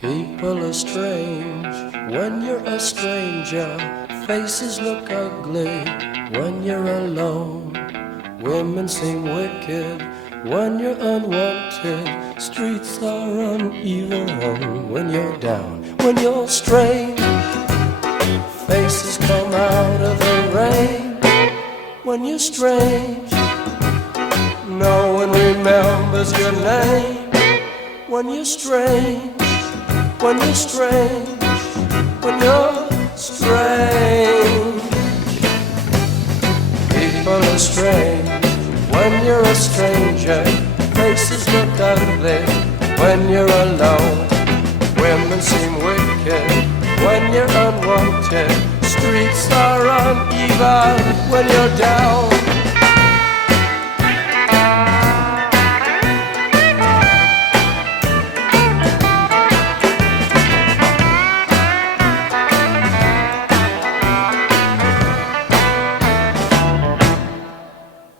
People are strange when you're a stranger. Faces look ugly when you're alone. Women seem wicked when you're unwanted. Streets are uneven when you're down. When you're strange, faces come out of the rain. When you're strange, no one remembers your name. When you're strange, when you're strange, when you're strange. People are strange when you're a stranger. Faces look ugly when you're alone. Women seem wicked when you're unwanted. Streets are uneven when you're down.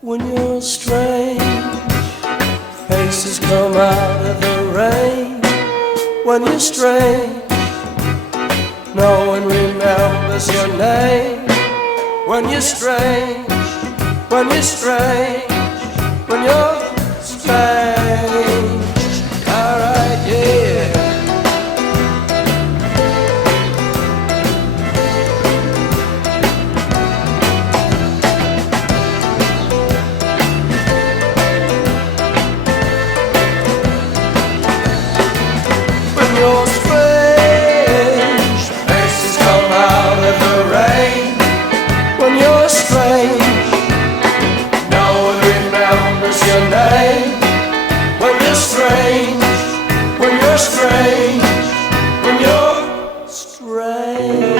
When you're strange, faces come out of the rain. When you're strange, no one remembers your name. When you're strange, when you're strange, when you're strange. Alright, yeah. You're strange, faces come out of the rain. When you're strange, no one remembers your name. When you're strange, when you're strange, when you're strange.